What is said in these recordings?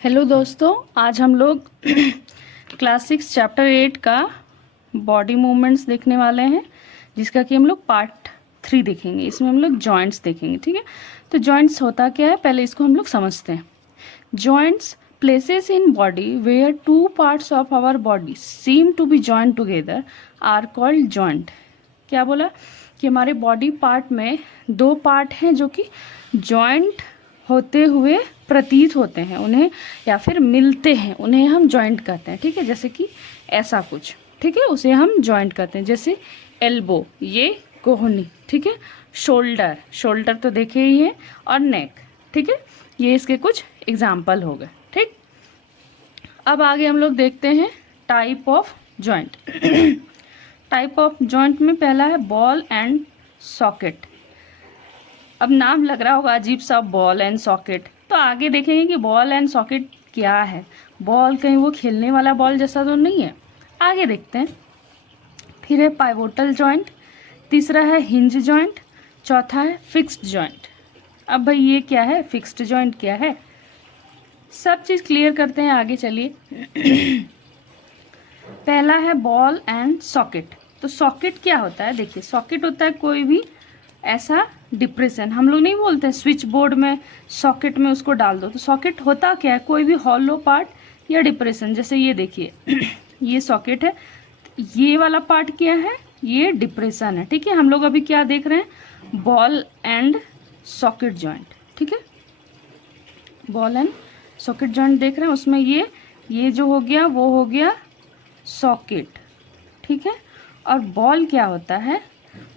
Hello दोस्तों, आज हम लोग क्लास 6 चैप्टर 8 का बॉडी मूवमेंट्स देखने वाले हैं, जिसका कि हम लोग पार्ट 3 देखेंगे। इसमें हम लोग जॉइंट्स देखेंगे। ठीक है, तो जॉइंट्स होता क्या है, पहले इसको हम लोग समझते हैं। Joints places in body where two parts of our body seem to be joint together are called joint. क्या बोला कि हमारे बॉडी पार्ट में दो पार्ट हैं जो कि जॉइंट होते हुए प्रतीत होते हैं, उन्हें या फिर मिलते हैं, उन्हें हम जॉइंट कहते हैं। ठीक है, जैसे कि ऐसा कुछ, ठीक है, उसे हम जॉइंट कहते हैं। जैसे एल्बो, ये कोहनी, ठीक है, शोल्डर, शोल्डर तो देखे ही है, और नेक, ठीक है, ये इसके कुछ एग्जाम्पल हो गए। ठीक, अब आगे हम लोग देखते हैं type of joint. Type of joint में पहला है बॉल एंड सॉकेट। अब नाम लग रहा होगा अजीब सा, बॉल एंड सॉकेट, तो आगे देखेंगे कि बॉल एंड सॉकेट क्या है। बॉल कहीं वो खेलने वाला बॉल जैसा तो नहीं है, आगे देखते हैं। फिर है पाइवोटल जॉइंट, तीसरा है हिंज जॉइंट, चौथा है फिक्स्ड जॉइंट। अब भाई ये क्या है, फिक्स्ड जॉइंट क्या है, सब चीज़ क्लियर करते हैं, आगे चलिए। पहला है बॉल एंड सॉकेट। तो सॉकेट क्या होता है, देखिए सॉकेट होता है कोई भी ऐसा डिप्रेशन, हम लोग नहीं बोलते स्विच बोर्ड में सॉकेट में उसको डाल दो, तो सॉकेट होता क्या है, कोई भी हॉलो पार्ट या डिप्रेशन। जैसे ये देखिए ये सॉकेट है, ये वाला पार्ट क्या है, ये डिप्रेशन है। ठीक है, हम लोग अभी क्या देख रहे हैं, बॉल एंड सॉकेट जॉइंट। ठीक है, बॉल एंड सॉकेट जॉइंट देख रहे हैं, उसमें ये जो हो गया वो हो गया सॉकेट। ठीक है, और बॉल क्या होता है,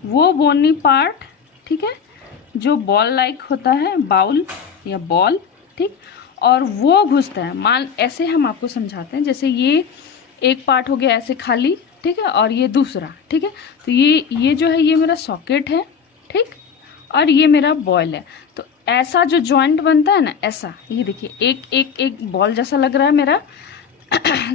वो बोनी पार्ट, ठीक है, जो बॉल लाइक होता है, बाउल या बॉल, ठीक, और वो घुसता है। मान ऐसे हम आपको समझाते हैं, जैसे ये एक पार्ट हो गया ऐसे खाली, ठीक है, और ये दूसरा, ठीक है, तो ये जो है ये मेरा सॉकेट है, ठीक, और ये मेरा बॉल है। तो ऐसा जो जॉइंट बनता है ना, ऐसा, ये देखिए एक बॉल जैसा लग रहा है मेरा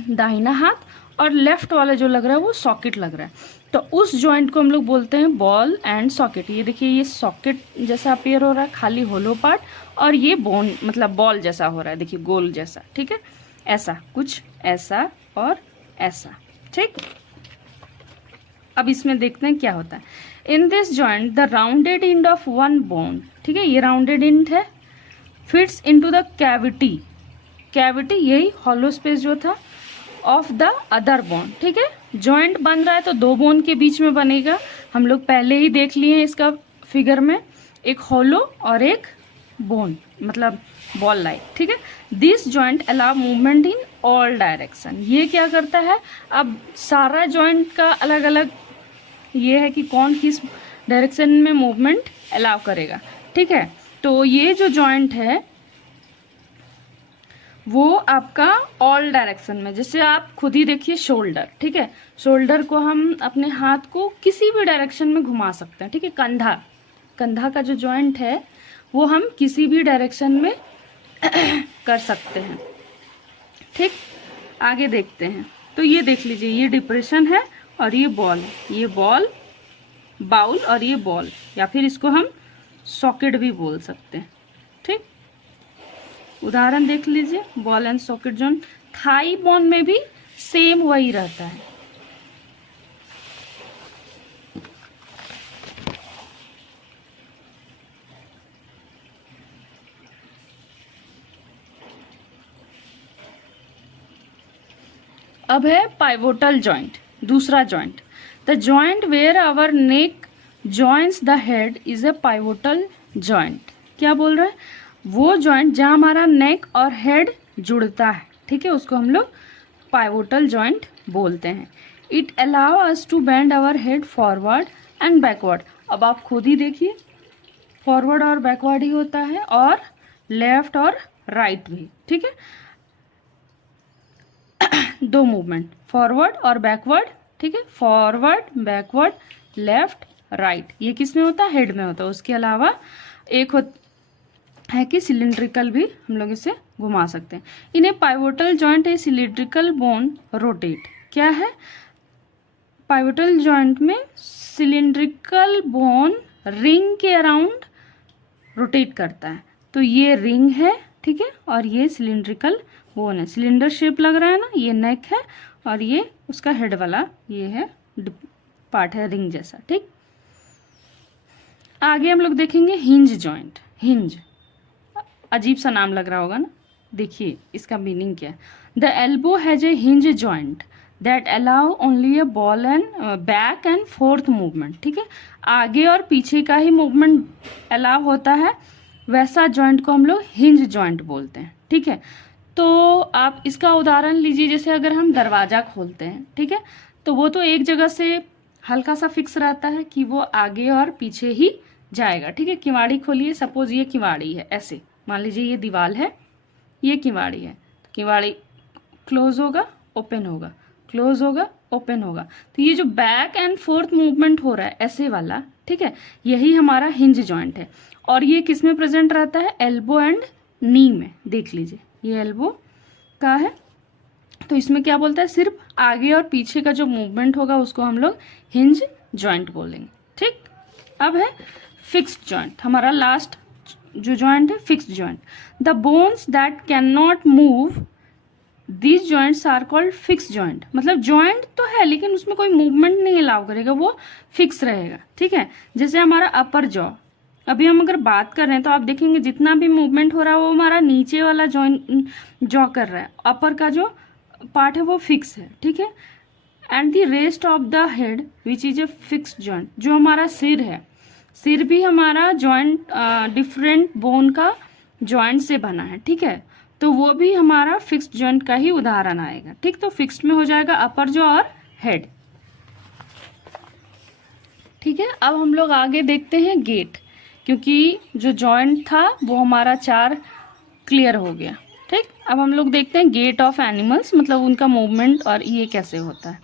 दाहिना हाथ, और लेफ्ट वाला जो लग रहा है वो सॉकेट लग रहा है। तो उस जॉइंट को हम लोग बोलते हैं बॉल एंड सॉकेट। ये देखिए ये सॉकेट जैसा अपीयर हो रहा है, खाली होलो पार्ट, और ये बोन मतलब बॉल जैसा हो रहा है, देखिए गोल जैसा। ठीक है, ऐसा कुछ, ऐसा और ऐसा। ठीक, अब इसमें देखते हैं क्या होता है। In this joint the rounded end of one bone, ठीक है, ये राउंडेड एंड है, fits into the cavity, cavity यही हॉलो स्पेस जो था, ऑफ द अदर बोन। ठीक है, जॉइंट बन रहा है तो दो बोन के बीच में बनेगा, हम लोग पहले ही देख लिए हैं इसका फिगर में, एक हॉलो और एक बोन मतलब बॉल लाइक। ठीक है, this joint allow movement in all direction. ये क्या करता है, अब सारा जॉइंट का अलग अलग ये है कि कौन किस डायरेक्शन में मूवमेंट अलाउ करेगा। ठीक है, तो ये जो जॉइंट है वो आपका ऑल डायरेक्शन में, जैसे आप खुद ही देखिए शोल्डर, ठीक है, शोल्डर को हम अपने हाथ को किसी भी डायरेक्शन में घुमा सकते हैं। ठीक है, कंधा का जो जॉइंट है वो हम किसी भी डायरेक्शन में कर सकते हैं। ठीक, आगे देखते हैं। तो ये देख लीजिए, ये डिप्रेशन है और ये बॉल है, ये बॉल बाउल और ये बॉल, या फिर इसको हम सॉकेट भी बोल सकते हैं। ठीक, उदाहरण देख लीजिए, ball and socket joint. Thigh bone में भी सेम वही रहता है। अब है पाइवोटल जॉइंट, दूसरा joint. The joint where our neck joints the head is a pivotal joint. क्या बोल रहा है, वो जॉइंट जहां हमारा नेक और हेड जुड़ता है, ठीक है, उसको हम लोग पाइवोटल जॉइंट बोलते हैं। It allow us to bend our head forward and backward. अब आप खुद ही देखिए, फॉरवर्ड और बैकवर्ड ही होता है, और लेफ्ट और राइट भी। ठीक है, दो मूवमेंट, फॉरवर्ड और बैकवर्ड। ठीक है, फॉरवर्ड बैकवर्ड लेफ्ट राइट, ये किस में होता है, हेड में होता है। उसके अलावा एक है कि सिलिंड्रिकल भी हम लोग इसे घुमा सकते हैं। इन्हें पाइवोटल जॉइंट है, सिलिंड्रिकल बोन रोटेट। क्या है, पाइवोटल जॉइंट में सिलिंड्रिकल बोन रिंग के अराउंड रोटेट करता है। तो ये रिंग है, ठीक है, और ये सिलिंड्रिकल बोन है, सिलेंडर शेप लग रहा है ना, ये नेक है और ये उसका हेड वाला ये है पार्ट है रिंग जैसा। ठीक, आगे हम लोग देखेंगे हिंज जॉइंट। हिंज अजीब सा नाम लग रहा होगा ना, देखिए इसका मीनिंग क्या है। The elbow has a hinge joint that allow only A ball and back and fourth movement. ठीक है, आगे और पीछे का ही मूवमेंट अलाउ होता है, वैसा जॉइंट को हम लोग हिंज जॉइंट बोलते हैं। ठीक है, तो आप इसका उदाहरण लीजिए, जैसे अगर हम दरवाजा खोलते हैं, ठीक है, तो वो तो एक जगह से हल्का सा फिक्स रहता है कि वो आगे और पीछे ही जाएगा। ठीक है, किवाड़ी खोलिए, सपोज ये किवाड़ी है, ऐसे मान लीजिए ये दीवार है, ये किवाड़ी है, तो किवाड़ी क्लोज होगा ओपन होगा, क्लोज होगा ओपन होगा, तो ये जो बैक एंड फोर्थ मूवमेंट हो रहा है ऐसे वाला, ठीक है, यही हमारा हिंज जॉइंट है। और ये किस में प्रेजेंट रहता है, एल्बो एंड नी में। देख लीजिए ये एल्बो का है, तो इसमें क्या बोलता है, सिर्फ आगे और पीछे का जो मूवमेंट होगा उसको हम लोग हिंज जॉइंट बोलेंगे। ठीक, अब है फिक्स्ड जॉइंट, हमारा लास्ट जो जॉइंट है fixed joint. The bones that can not move these joints are called fix joint. मतलब जॉइंट तो है लेकिन उसमें कोई मूवमेंट नहीं अलाउ करेगा, वो फिक्स रहेगा। ठीक है, जैसे हमारा अपर जॉ, अभी हम अगर बात कर रहे हैं तो आप देखेंगे जितना भी मूवमेंट हो रहा है वो हमारा नीचे वाला जॉइंट जॉ कर रहा है, अपर का जो पार्ट है वो फिक्स है। ठीक है, and the rest of the head which is a fixed joint. जो हमारा सिर है, सिर भी हमारा जॉइंट डिफरेंट बोन का जॉइंट से बना है। ठीक है, तो वो भी हमारा फिक्स्ड जॉइंट का ही उदाहरण आएगा। ठीक, तो फिक्स्ड में हो जाएगा अपर जॉ और हेड। ठीक है, अब हम लोग आगे देखते हैं गेट, क्योंकि जो जॉइंट था वो हमारा 4 क्लियर हो गया। ठीक, अब हम लोग देखते हैं गेट ऑफ एनिमल्स, मतलब उनका मूवमेंट और ये कैसे होता है।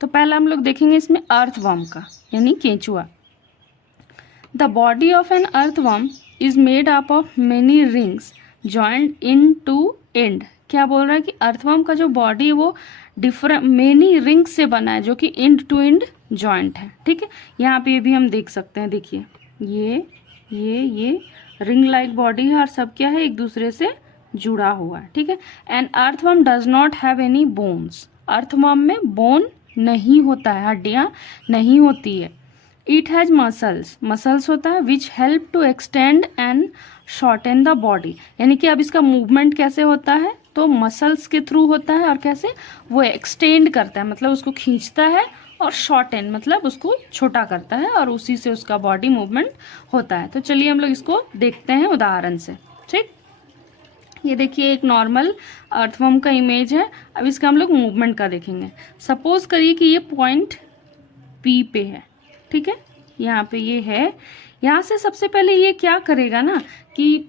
तो पहला हम लोग देखेंगे इसमें अर्थवर्म का, यानी केंचुआ। The body of an earthworm is made up of many rings joint in to end. क्या बोल रहा है कि अर्थवर्म का जो बॉडी है वो डिफरेंट मेनी रिंग्स से बना है, जो कि एंड टू एंड जॉइंट है। ठीक है, यहाँ पे भी हम देख सकते हैं, देखिए ये रिंग लाइक बॉडी है और सब क्या है, एक दूसरे से जुड़ा हुआ है। ठीक है, and earthworm does not have any bones. Earthworm में बोन नहीं होता है, हड्डियां नहीं होती है। इट हैज मसल्स, मसल्स होता है which help to extend and shorten the body. यानी कि अब इसका मूवमेंट कैसे होता है, तो मसल्स के थ्रू होता है, और कैसे वो एक्सटेंड करता है, मतलब उसको खींचता है, और शॉर्टन मतलब उसको छोटा करता है, और उसी से उसका बॉडी मूवमेंट होता है। तो चलिए हम लोग इसको देखते हैं उदाहरण से। ठीक, ये देखिए एक नॉर्मल अर्थवर्म का इमेज है। अब इसका हम लोग मूवमेंट का देखेंगे। सपोज करिए कि ये पॉइंट पी पे है, ठीक है, यहाँ पे ये है, यहाँ से सबसे पहले ये क्या करेगा ना कि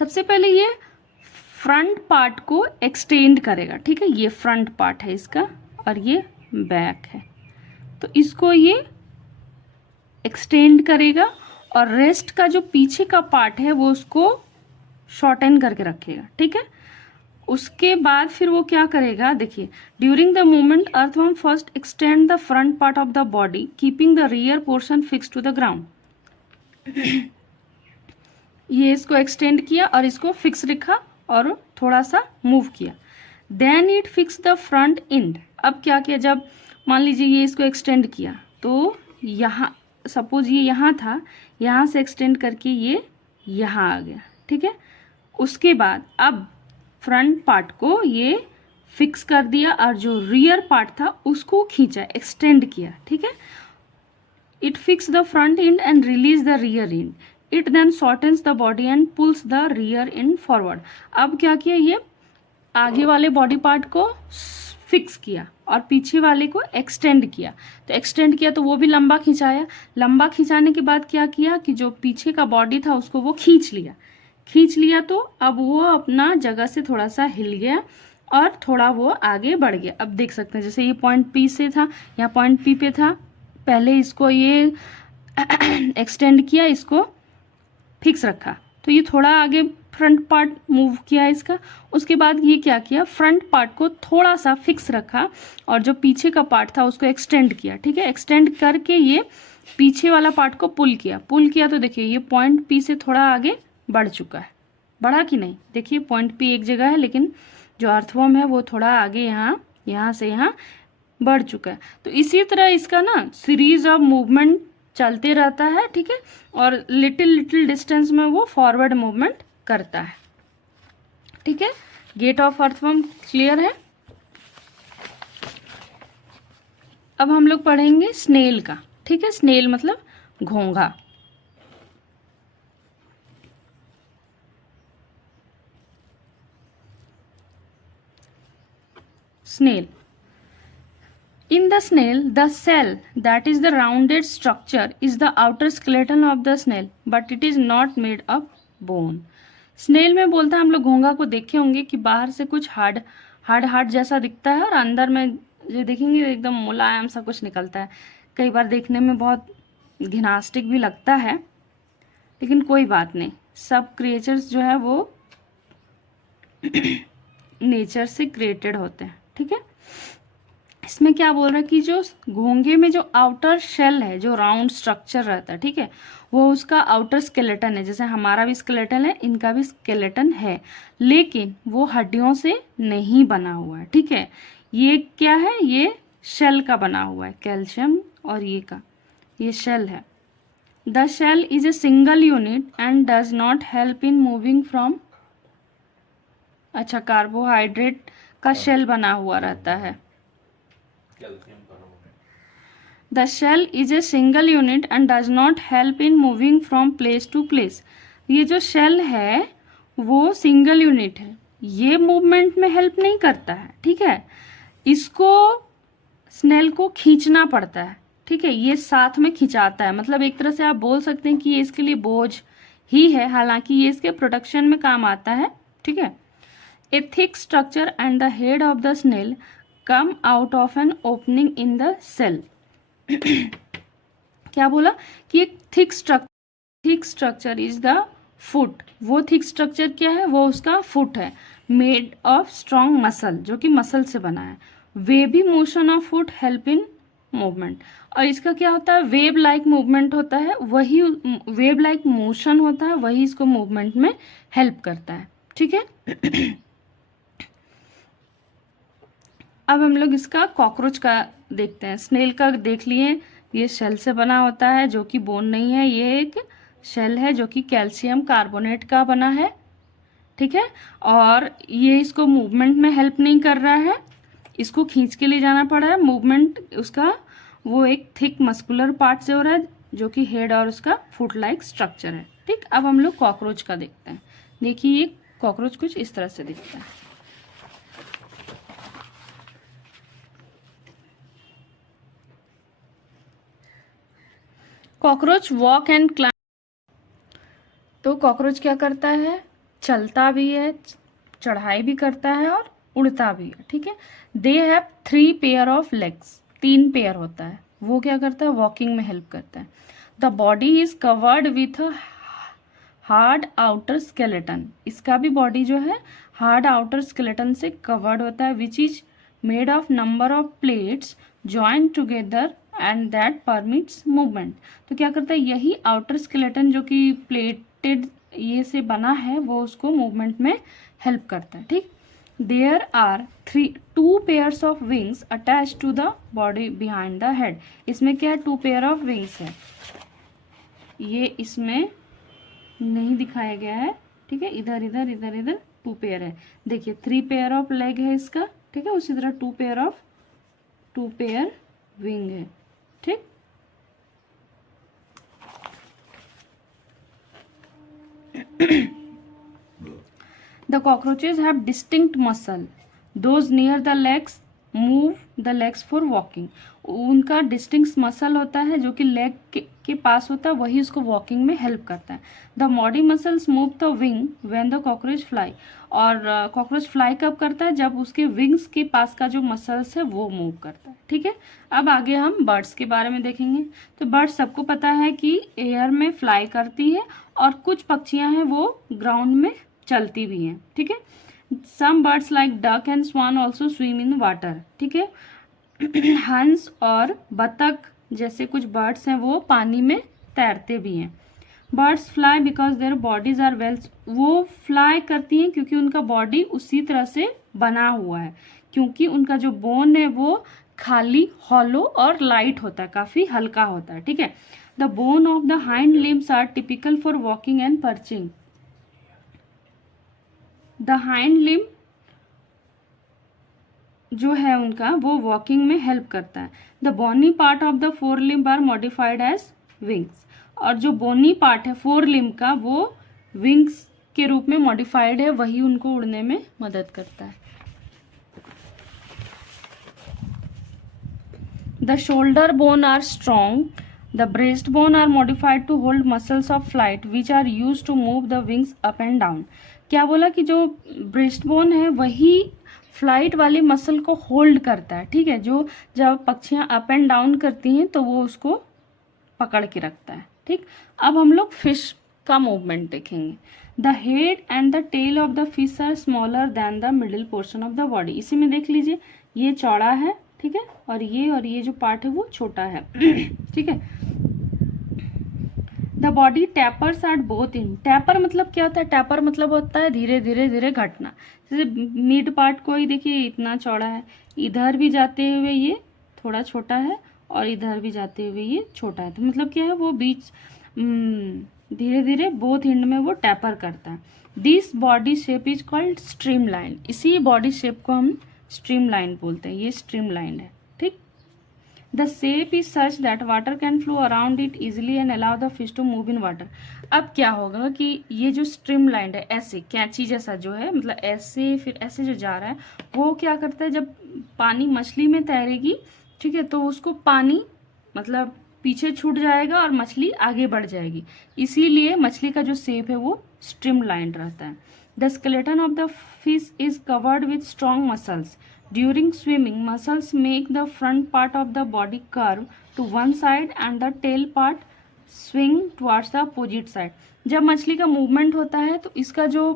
सबसे पहले ये फ्रंट पार्ट को एक्सटेंड करेगा। ठीक है, ये फ्रंट पार्ट है इसका और ये बैक है, तो इसको ये एक्सटेंड करेगा, और रेस्ट का जो पीछे का पार्ट है वो उसको शॉर्टन करके रखेगा। ठीक है, उसके बाद फिर वो क्या करेगा, देखिए, during the movement earthworm first extend the front part of the body keeping the rear portion fix to the ground. ये इसको एक्सटेंड किया और इसको फिक्स रखा और थोड़ा सा मूव किया। Then it fix the front end. अब क्या किया, जब मान लीजिए ये इसको एक्सटेंड किया, तो यहाँ सपोज ये यहाँ था, यहाँ से एक्सटेंड करके ये यहाँ आ गया। ठीक है, उसके बाद अब फ्रंट पार्ट को ये फिक्स कर दिया और जो रियर पार्ट था उसको खींचा, एक्सटेंड किया। ठीक है, it fix the front end and release the rear end. It then shortens the body and pulls the rear end forward. अब क्या किया, ये आगे वाले बॉडी पार्ट को फिक्स किया और पीछे वाले को एक्सटेंड किया। तो एक्सटेंड किया तो वो भी लंबा खिंचाया, लंबा खिंचाने के बाद क्या किया कि जो पीछे का बॉडी था उसको वो खींच लिया, तो अब वो अपना जगह से थोड़ा सा हिल गया और थोड़ा वो आगे बढ़ गया। अब देख सकते हैं जैसे ये पॉइंट पी से था, यहाँ पॉइंट पी पे था, पहले इसको ये एक्सटेंड किया, इसको फिक्स रखा, तो ये थोड़ा आगे फ्रंट पार्ट मूव किया इसका। उसके बाद ये क्या किया, फ्रंट पार्ट को थोड़ा सा फिक्स रखा और जो पीछे का पार्ट था उसको एक्सटेंड किया। ठीक है, एक्सटेंड करके ये पीछे वाला पार्ट को पुल किया तो देखिए ये पॉइंट पी से थोड़ा आगे बढ़ चुका है। बढ़ा कि नहीं, देखिए पॉइंट पी एक जगह है, लेकिन जो अर्थवर्म है वो थोड़ा आगे यहाँ से यहाँ बढ़ चुका है। तो इसी तरह इसका ना सीरीज ऑफ मूवमेंट चलते रहता है, ठीक है, और लिटिल लिटिल डिस्टेंस में वो फॉरवर्ड मूवमेंट करता है, ठीक है। गेट ऑफ अर्थवर्म क्लियर है। अब हम लोग पढ़ेंगे स्नेल का, ठीक है। स्नेल मतलब घोंघा। snail. In the snail, the cell, that is the rounded structure, is the outer skeleton of the snail, but it is not made of bone. Snail में बोलता है, हम लोग घोंघा को देखे होंगे कि बाहर से कुछ हार्ड जैसा दिखता है और अंदर में जो देखेंगे एकदम मुलायम सा कुछ निकलता है। कई बार देखने में बहुत घिनास्टिक भी लगता है, लेकिन कोई बात नहीं, सब क्रिएचर्स जो है वो नेचर से क्रिएटेड होते हैं, ठीक है। इसमें क्या बोल रहा है कि जो घोंघे में जो आउटर शेल है, जो राउंड स्ट्रक्चर रहता है, ठीक है, वो उसका आउटर स्केलेटन है। जैसे हमारा भी स्केलेटन है, इनका भी स्केलेटन है, लेकिन वो हड्डियों से नहीं बना हुआ है, ठीक है। ये क्या है, ये शेल का बना हुआ है, कैल्शियम और ये शेल है। The shell is a single unit and does not help in moving from, अच्छा, कार्बोहाइड्रेट का शेल बना हुआ रहता है। The shell is a single unit and does not help in moving from place to place. ये जो shell है वो सिंगल यूनिट है, ये मूवमेंट में हेल्प नहीं करता है, ठीक है। इसको स्नेल को खींचना पड़ता है, ठीक है, ये साथ में खिंचाता है। मतलब एक तरह से आप बोल सकते हैं कि ये इसके लिए बोझ ही है, हालांकि ये इसके प्रोटेक्शन में काम आता है, ठीक है। A thick structure and the head of the snail come out of an opening in the cell. क्या बोला कि एक thick structure is the foot. वो थिक स्ट्रक्चर क्या है, वो उसका फुट है, मेड ऑफ स्ट्रॉन्ग मसल, जो कि मसल से बना है। Wavy motion of foot help in movement, और इसका क्या होता है, वेव लाइक मूवमेंट होता है, वही वेव लाइक मोशन होता है, वही इसको मूवमेंट में हेल्प करता है, ठीक है। अब हम लोग इसका कॉकरोच का देखते हैं। स्नेल का देख लिए, ये शेल से बना होता है, जो कि बोन नहीं है, ये एक शेल है जो कि कैल्शियम कार्बोनेट का बना है, ठीक है। और ये इसको मूवमेंट में हेल्प नहीं कर रहा है, इसको खींच के ले जाना पड़ा है। मूवमेंट उसका वो एक थिक मस्कुलर पार्ट से हो रहा है, जो कि हेड और उसका फुट लाइक स्ट्रक्चर है, ठीक। अब हम लोग कॉकरोच का देखते हैं। देखिए ये कॉकरोच कुछ इस तरह से दिखता है। कॉकरोच वॉक एंड क्लाइंब, तो कॉकरोच क्या करता है, चलता भी है, चढ़ाई भी करता है और उड़ता भी है, ठीक है। They have 3 pair of legs, 3 pair होता है। वो क्या करता है, वॉकिंग में हेल्प करता है। The body is covered with hard outer skeleton, इसका भी बॉडी जो है हार्ड आउटर स्केलेटन से कवर्ड होता है, which is made of number of plates joint together and that permits movement. तो क्या करता है, यही आउटर स्केलेटन जो कि प्लेटेड ये से बना है, वो उसको मूवमेंट में हेल्प करता है, ठीक। There are 2 pairs of wings attach to the body behind the head. इसमें क्या है, 2 पेयर ऑफ विंग्स है, ये इसमें नहीं दिखाया गया है, ठीक है। इधर इधर इधर इधर 2 पेयर है। देखिए 3 पेयर ऑफ लेग है इसका, ठीक है। उसी तरह 2 पेयर विंग है, ठीक। The cockroaches have distinct muscle. Those near the legs move the legs for walking. उनका डिस्टिंक्ट मसल होता है जो कि लेग के पास होता है, वही उसको वॉकिंग में हेल्प करता है. The body muscles move the wing when the cockroach fly. और कॉकरोच फ्लाई कब करता है? जब उसके विंग्स के पास का जो मसल्स है वो मूव करता है. ठीक है. अब आगे हम बर्ड्स के बारे में देखेंगे. तो बर्ड्स सबको पता है कि एयर में फ्लाई करती है और कुछ पक्षियां हैं वो ग्राउंड में चलती भी हैं. ठीक है. Some birds like duck and swan also swim in water. ठीक है. हंस और बतख जैसे कुछ बर्ड्स हैं वो पानी में तैरते भी हैं. Birds fly because their bodies are well, वो फ्लाई करती हैं क्योंकि उनका बॉडी उसी तरह से बना हुआ है, क्योंकि उनका जो बोन है वो खाली, हॉलो और लाइट होता है, काफी हल्का होता है, ठीक है। The bone of the hind limbs are typical for walking and perching. The hind limb जो है उनका वो वॉकिंग में हेल्प करता है। The bony part of the fore limb are modified as wings, और जो बोनी पार्ट है फोर लिम्ब का वो विंग्स के रूप में मॉडिफाइड है, वही उनको उड़ने में मदद करता है। The shoulder bone are strong, the breast bone are modified to hold muscles of flight which are use to move the wings up and down. क्या बोला कि जो ब्रेस्ट बोन है वही फ्लाइट वाली मसल को होल्ड करता है, ठीक है, जो जब पक्षियां अप एंड डाउन करती हैं तो वो उसको पकड़ के रखता है, ठीक। अब हम लोग फिश का मूवमेंट देखेंगे। The head and the tail of the fish are smaller than the middle portion of the body. इसी में देख लीजिए ये चौड़ा है, ठीक है, और ये जो पार्ट है वो छोटा है, ठीक है। The body tapers at both in. Tapper मतलब क्या होता है? टैपर मतलब होता है धीरे धीरे धीरे घटना। जैसे मिड पार्ट को ही देखिए इतना चौड़ा है, इधर भी जाते हुए ये थोड़ा छोटा है और इधर भी जाते हुए ये छोटा है, तो मतलब क्या है वो बीच धीरे धीरे बोथ एंड में वो टैपर करता है। This body shape is called streamline. इसी बॉडी शेप को हम स्ट्रीमलाइन बोलते हैं, ये स्ट्रीमलाइन है, ठीक। The shape is such that water can flow around it easily and allow the fish to move in water. अब क्या होगा कि ये जो स्ट्रीमलाइन है ऐसे कैंची जैसा जो है, मतलब ऐसे फिर ऐसे जो जा रहा है, वो क्या करता है जब पानी मछली में तैरेगी, ठीक है, तो उसको पानी मतलब पीछे छूट जाएगा और मछली आगे बढ़ जाएगी, इसीलिए मछली का जो शेप है वो स्ट्रीमलाइन रहता है। The skeleton of the fish is covered with strong muscles. During swimming, muscles make the front part of the body curve to one side and the tail part swing towards the opposite side. जब मछली का movement होता है तो इसका जो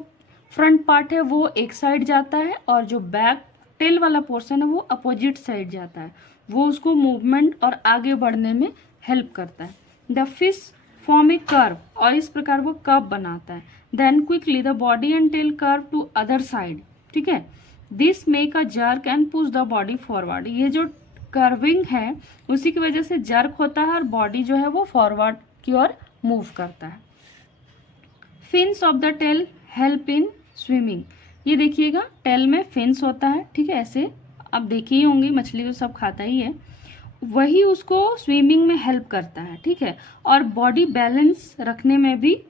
front part है वो एक साइड जाता है और जो बैक टेल वाला पोर्शन है वो अपोजिट साइड जाता है, वो उसको मूवमेंट और आगे बढ़ने में हेल्प करता है। The fish form a curve, और इस प्रकार वो कर्व बनाता है। Then quickly the body and tail curve to other side, ठीक है। This make a jerk and push the body forward. ये जो कर्विंग है उसी की वजह से जर्क होता है और बॉडी जो है वो फॉरवर्ड की ओर मूव करता है। Fins of the tail help in swimming. ये देखिएगा टेल में फिन्स होता है, ठीक है, ऐसे आप देखे ही होंगे, मछली तो सब खाता ही है, वही उसको स्विमिंग में हेल्प करता है, ठीक है, और बॉडी बैलेंस रखने में भी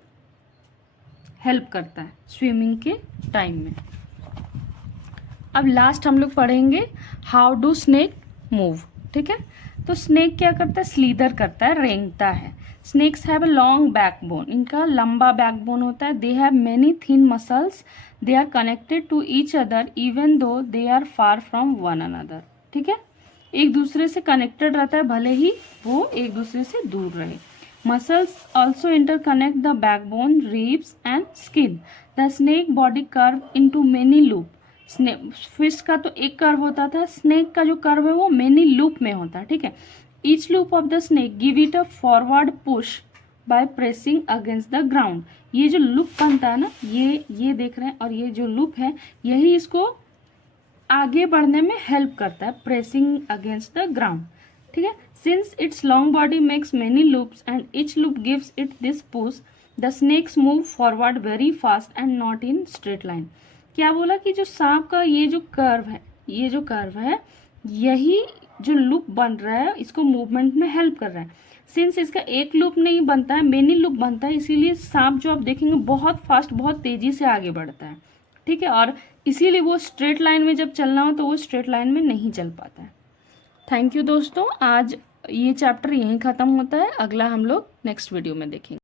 हेल्प करता है स्विमिंग के टाइम में। अब लास्ट हम लोग पढ़ेंगे हाउ डू स्नेक मूव, ठीक है। तो स्नेक क्या करता है? स्लीदर करता है, रेंगता है। Snakes have a long backbone, इनका लंबा बैकबोन होता है। They have many thin muscles, they are connected to each other even though they are far from one another, ठीक है, एक दूसरे से कनेक्टेड रहता है भले ही वो एक दूसरे से दूर रहे। Muscles also interconnect the backbone, ribs and skin. The snake body curve into many loop. Fish का तो एक कर्व होता था, स्नेक का जो कर्व है वो मेनी लूप में होता है, ठीक है। Each loop of the snake give it a forward push by pressing against the ground. ये जो लूप बनता है ना, ये देख रहे हैं, और ये जो लूप है यही इसको आगे बढ़ने में हेल्प करता है, प्रेसिंग अगेंस्ट द ग्राउंड, ठीक है। Since its long body makes many loops and each loop gives it this push, the snakes move forward very fast and not in straight line. क्या बोला कि जो सांप का ये जो कर्व है यही जो लूप बन रहा है इसको मूवमेंट में हेल्प कर रहा है। सिंस इसका एक लूप नहीं बनता है, मेनी लूप बनता है, इसीलिए सांप जो आप देखेंगे बहुत फास्ट, बहुत तेजी से आगे बढ़ता है, ठीक है, और इसीलिए वो स्ट्रेट लाइन में जब चलना हो तो वो स्ट्रेट लाइन में नहीं चल पाता है। थैंक यू दोस्तों, आज ये चैप्टर यहीं ख़त्म होता है, अगला हम लोग नेक्स्ट वीडियो में देखेंगे।